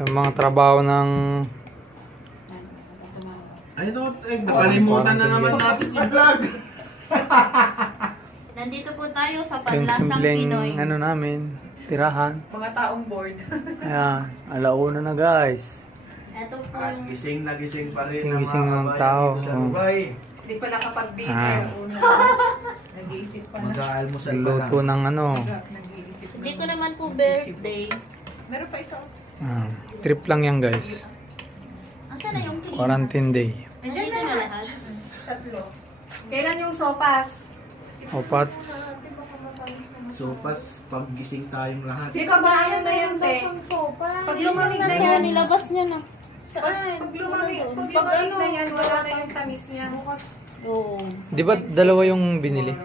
Yung mga trabaho ng Ayun, nakalimutan na naman natin i-vlog. Nandito po tayo sa yung Panlasang simpleng Pinoy. ano namin, tirahan. Mga taong bored. Ayan, alauna na guys. Ito po At yung gising na gising pa rin Yung ang gising mga ng kabayan tao. dito sa Oh. Dubai. Hindi pa nakapag-dinner. Ah. Una. Nag-iisip pa na. Mag-aalmusal pa lang. Luto ng ano, Nag-iisip na. hindi ko naman po birthday. Meron pa isang. trip lang yan guys. Asan na yung cream? Quarantine day. Nandito na lahat. Tatlo. Kailan yung sopas? Opat. So, pas pag gising tayong lahat. Si kabayan na yan, te. Pag lumamig na yan, nilabas niya na. Pag lumamig na yan, wala na yung tamis niya. Oo. Di ba dalawa yung binili?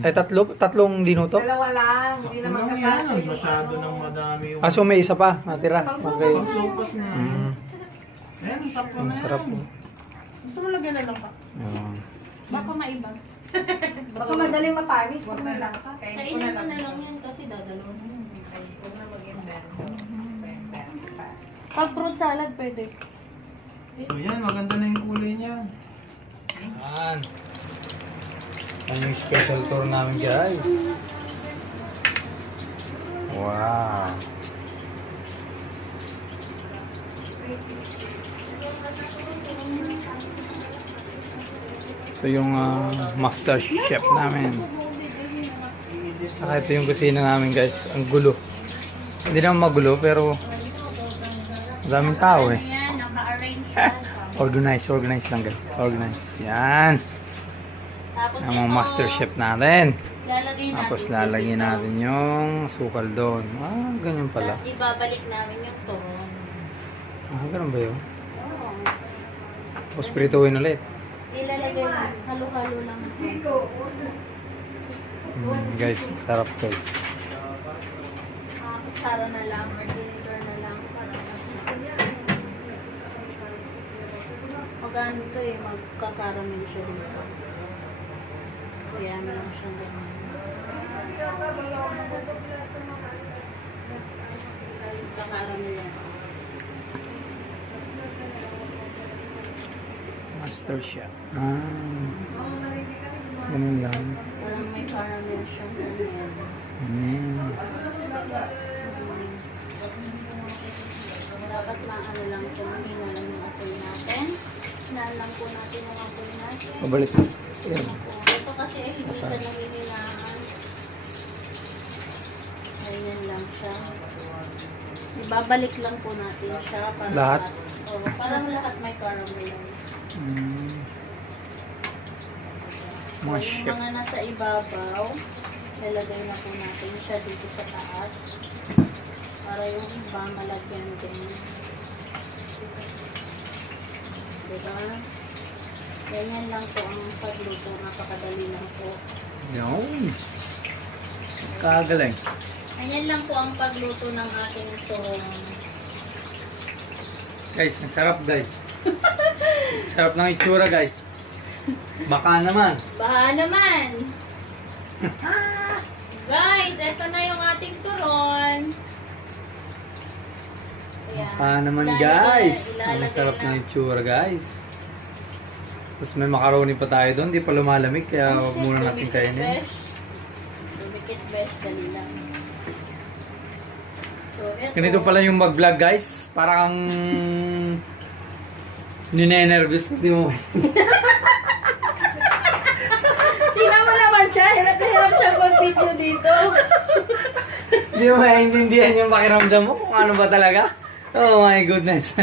Ay tatlong dinuto? Dalawa lang, hindi Sakto naman lang yan. kakasya yung Masyado nang madami yung... Ah, so may isa pa natira. Okay. Pang sopas na. Ayan, sakto Ang na sarap po. yan. Gusto mo lagyan na lang pa? Ayan. Baka maiba. Baka madaling mapanis kung may lang ka. Kainin mo na lang yan kasi dadalo na yan. Pag fruit salad pwede. So, yan, maganda na yung kulay niya. Ayan. Yan yung special tour namin guys. Wow. Ito yung master chef namin. Saka ito yung kusina namin guys. Ang gulo. Hindi naman magulo pero daming tao eh. Yan, naka-arrange yan. Organize lang guys. Organize. Yan. Tapos Ang mga ito, master chef natin. lalagay natin. Tapos lalagyan natin yung sukal doon. Ah, ganyan pala. Tapos ibabalik namin yung turon. Ah, ganun ba yun? Oo. Tapos prituin ulit. Ilalagay na. Halo-halo lang. Guys, sarap guys. Kutsara na lang or vinegar na lang para mas magano to eh, magkakaramel siya dito. Kaya na lang siyang ganyan. Magkakaramel yan. Master chef. Ah. Ganun lang. Parang may caramel siyang ganyan. Dapat maano lang po, mahina lang yung apoy natin. Hinaan lang po natin yung apoy natin. Pabalik. Ayan. Ito kasi ay hindi siya nanghihinaan. Ayan lang siya. Ibabalik lang po natin siya. Para Lahat? Oo, parang lahat may caramel. Mga Yung chef. mga nasa ibabaw, lalagay na po natin siya dito sa taas. Para yung iba malagyan din. Diba? Ganyan lang po ang pagluto. Napakadali lang po. Yun. Kagaling. Ganyan lang po ang pagluto ng ating turon. Guys, ang sarap guys. Sarap ng itsura guys. Baka naman. Baha naman! Guys, eto na yung ating turon. Ayan. Baka naman guys. Ang sarap ng itsura guys. Tapos may macaroni pa tayo doon. Di pa lumalamig. Kaya huwag muna natin kainin. Dumikit besh, dali lang. So, eto. Ganito pala yung mag-vlog guys. Parang ninenervous. Di mo. Tingnan mo naman siya. Hirap na hirap siya mag-video dito. Di mo maintindihan yung pakiramdam mo kung ano ba talaga. Oh my goodness.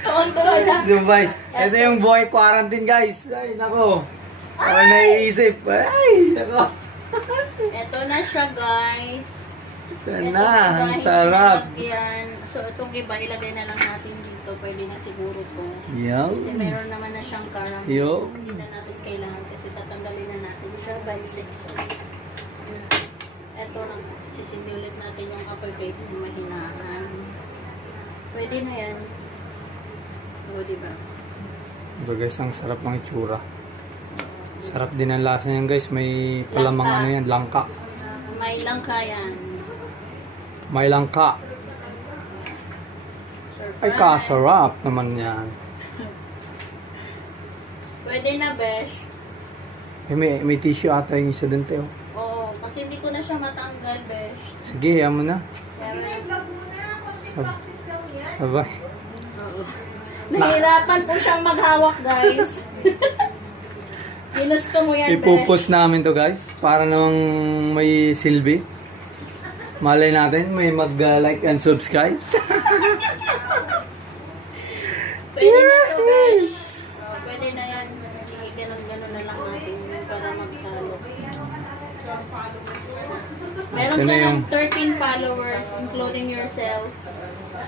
Tuon-tuon siya. Dubai. Ito yung buhay quarantine guys. Ay nako. Ako naiisip. Ay nako. Eto na siya, guys. Ito Ito na. Ang iba, sarap. Yan. So, itong iba, ilagay na lang natin dito. Pwede na siguro to. Kasi Yo. meron naman na siyang caramel. Yo. Hindi na natin kailangan kasi tatanggalin na natin siya by 6. Ito, sisindi ulit natin yung upper gate ng mahinaan. Pwede na yan. O, diba? Ito guys, ang sarap ng itsura. Sarap din ang lasa niyan guys. May palamang Langka. ano yan, langka. May langka yan. May langka. Ay, kasarap naman yan. Pwede na, besh. May tissue ata yung isa dun, Teo. Oo, kasi hindi ko na siya matanggal, besh. Sige, yan mo na. Sab sabay. Nahirapan po siyang maghawak, guys. Ginusto mo yan, besh. Ipopost namin to guys. Para namang may silbi. Malay natin, may mag-like and subscribe. Pwede na to, besh. Pwede na yan. Ganon-ganon na lang natin para maghalo. Meron Yun na ka yung- ng 13 followers, including yourself.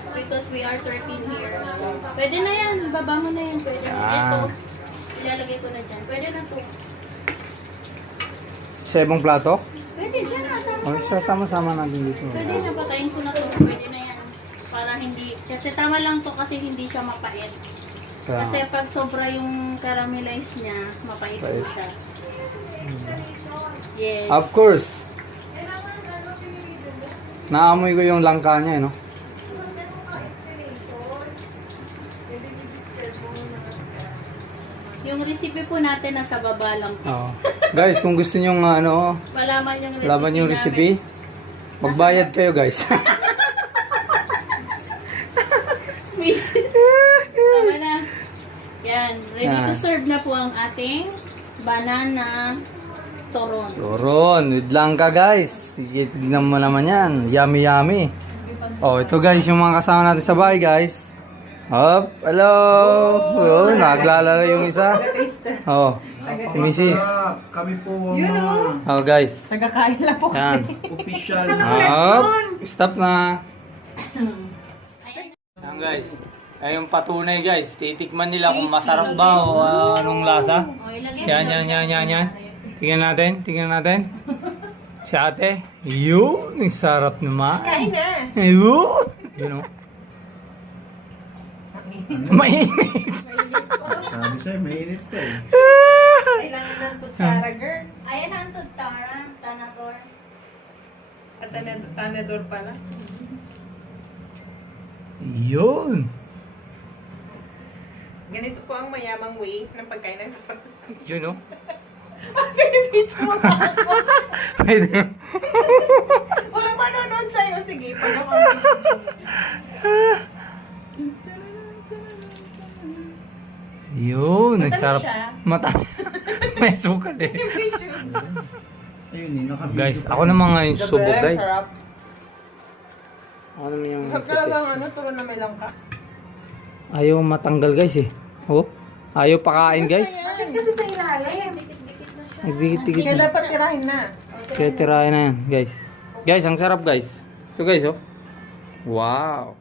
Because we are 13 here. So, pwede na yan. Baba mo na yan. Pwede na. Ito. Ilalagay ko na dyan. Pwede na to. Sa ibang plato? Pwede dyan. Asama. O, sasama-sama natin dito. Pwede na. Patayin ko na to. Pwede na yan. Para hindi. Kasi tama lang to kasi hindi siya mapait. Kasi pag sobra yung caramelize niya, mapait po Pait. siya. Yes. Of course. Naamoy ko yung langka niya, no? Yung recipe po natin nasa baba lang po. Oo. Guys, kung gusto nyo ano, Malaman yung recipe. magbayad kayo guys. Miss. Tama na. Yan. Ready to Yan. serve na po ang ating banana toron. Turon, with langka guys. Sige, tignan mo naman yan. Yummy yummy. Oh, ito guys, yung mga kasama natin sa bahay guys. Hop, hello. Oh, naglalaro yung isa. Oh, si Mrs. Kami po mga Oh guys. Nagkakain lang po. Yan. official. Hop, stop na. Yan guys. Ay yung patunay guys. Titikman nila kung masarap ba o anong lasa. O, ilagay mo Yan. Tingnan natin. Si ate. Yun, ang sarap naman. Kain na. Ayun. Yun o. Mainit. Sabi sa'yo, mainit pa eh. Kailangan ng kutsara, girl. Ayan ang tutara, tanador. At tanador pala. Yun. Ganito po ang mayamang way ng pagkain ng Yun o. Pinipits mo na ako. Pwede. Walang manonood sa'yo. Sige, pag ako. Yun, ang Matamis sarap. siya. Mata. May sukal eh. Ayun eh, nakabidyo Guys, pa ako rin. naman nga yung subok guys. Sarap. Ako naman yung Talagang ano, turon na may langka. ayaw matanggal guys eh. Oh, ayaw pakain guys. Kasi sa ilalim. Nagdikit-dikit Kaya na. dapat tirahin na. Kaya tirahin na yan guys. Guys, ang sarap guys. Ito guys oh. Wow.